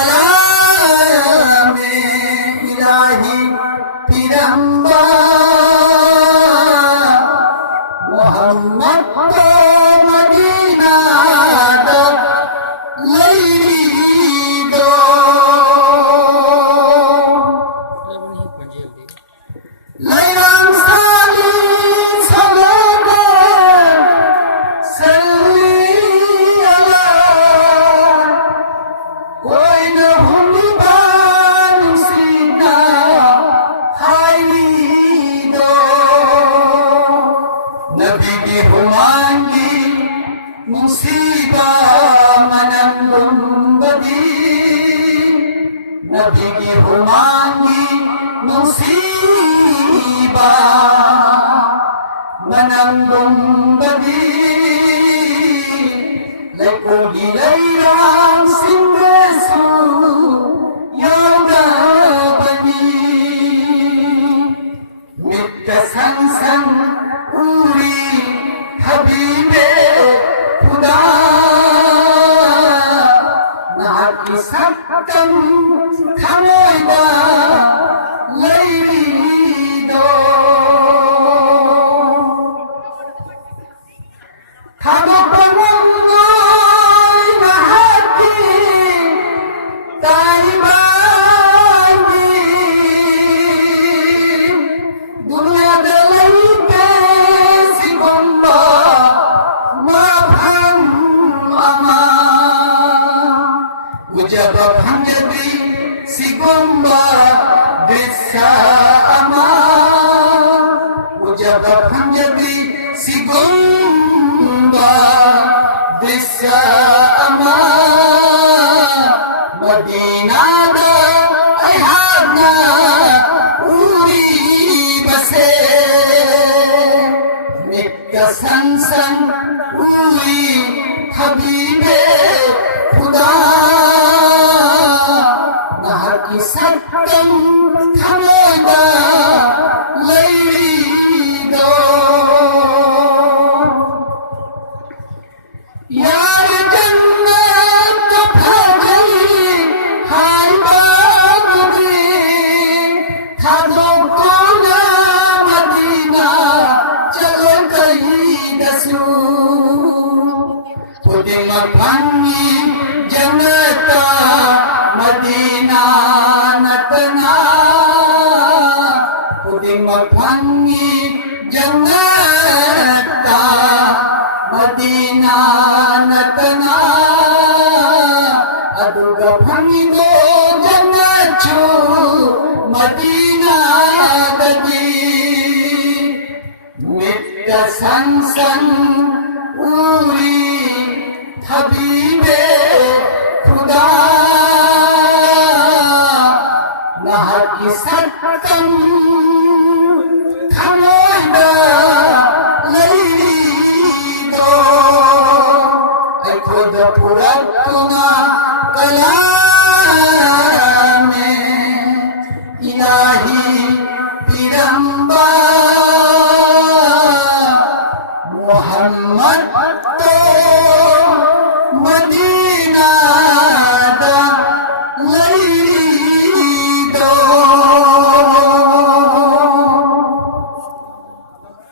कलामे इलाही तिरंगा मोहम्मद तो मदीना दा लई दो लैलाम साली सलोगो सल्ली अला कोई न हुनिबान सीना खाई दो नबी की हुमांगी मुसीबा मनंगुम बदी नबी की हुमांगी मुसीबा मनंगुम बदी लको गिलैराम सिंगसु योगा बनी मित्त संसन पूरी हबीबे खुदा नाकी सत्तम खमोइदा लई दो थानो पनंगोई नहाकी ताइबानी दुनिया दलई पे सिगम्बा माफम अमा उजब भंजबी सिगम्बा दिशा अमा उजब भंजबी सिगम्बा दिशा अमा मदीना दा अहाना उरी बसे निक्का संसन उरी हबीबे खुदा नहर की सत्तम खमोदा लई दो यार जन्नत भरी हाय बागरी खादो कोना मदीना चलो गई दसू खुदे मफंगी जन्नता मदीना नतना खुदे मफंगी जन्नता मदीना नतना अदुग फंगो जन्नचू मदीना ददी मित्त संसन उरी हबीबे खुदा नहर की सत्तम खमोइदा लई दो खुद पुरतुना कलामे इलाही तिरंगा मोहम्मद तो मदीना